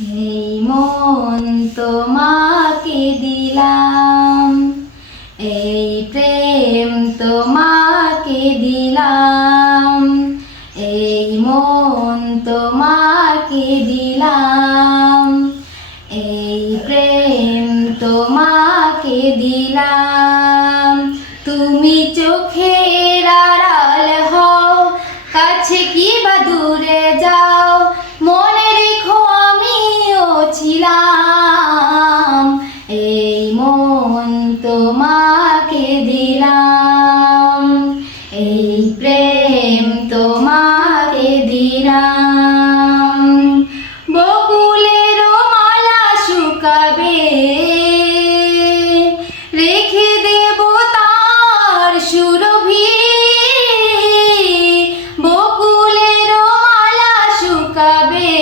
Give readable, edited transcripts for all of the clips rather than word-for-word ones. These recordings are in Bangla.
এই মন তোমাকে দিলাম, এই প্রেম তোমাকে দিলাম, এই মন তোমাকে দিলাম, এই প্রেম তোমাকে দিলাম। তুমি চোখের আড়াল হও, কাছে কি বা দূরে যাও, মনে রেখো আমিও ছিলাম। এই মন তোমাকে দিলাম, এই প্রেম তোমাকে দিলাম। বকুলেরও মালা শুকাবে, রেখে দেব তার সুরভি। বকুলেরও মালা শুকাবে,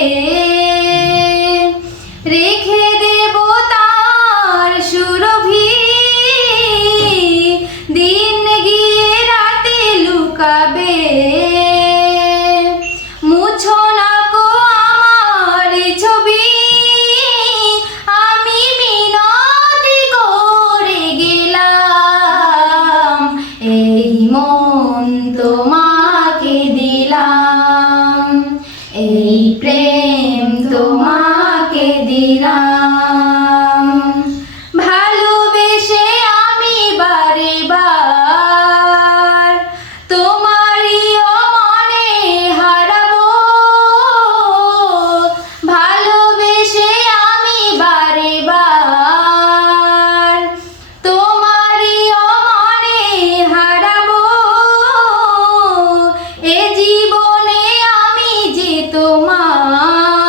রেখে দেব তার সুরভি। দিন গিয়ে রাতে লুকাবে, মুছো না কো আমার ছবি। আমি মিনতি করে গেলাম, এই মন তোমাকে দিলাম, এই প্রেম তোমাকে দিলাম। ভালোবেসে আমি বারে বার তোমারই মনে হারাবো। ভালোবেসে আমি বারে বার তোমারই মনে হারাবো। এ জীবনে আমি যে তোমার,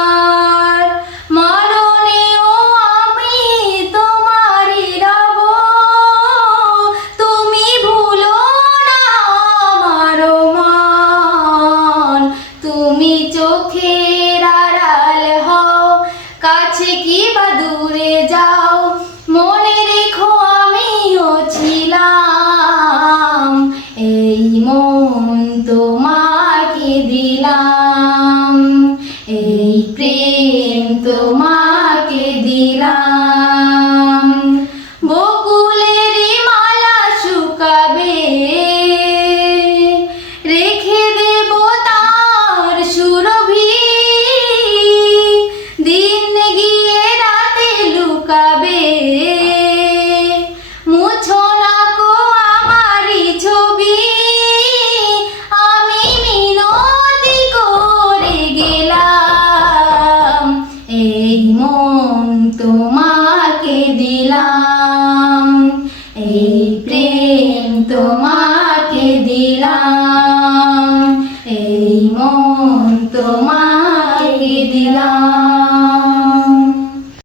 মরণেও আমি তোমারই রব। তুমি ভুলো না আমার মন, তুমি চোখের আড়াল হও, কাছে কি বা দূরে যাও, মনে রেখো আমিও ছিলাম। এই মন তোমাকে দিলাম, এই প্রেম তোমাকে দিলাম। বকুলেরই মালা শুকাবে, রেখে দেব তার সুরভি। দিন গিয়ে রাতে লুকাবে, মুছো না কো আমারই ছবি। আমি মিনতি করে গেলাম, এই মন তোমাকে দিলাম, এই প্রেম তোমাকে দিলাম, এই মন তোমাকে দিলাম।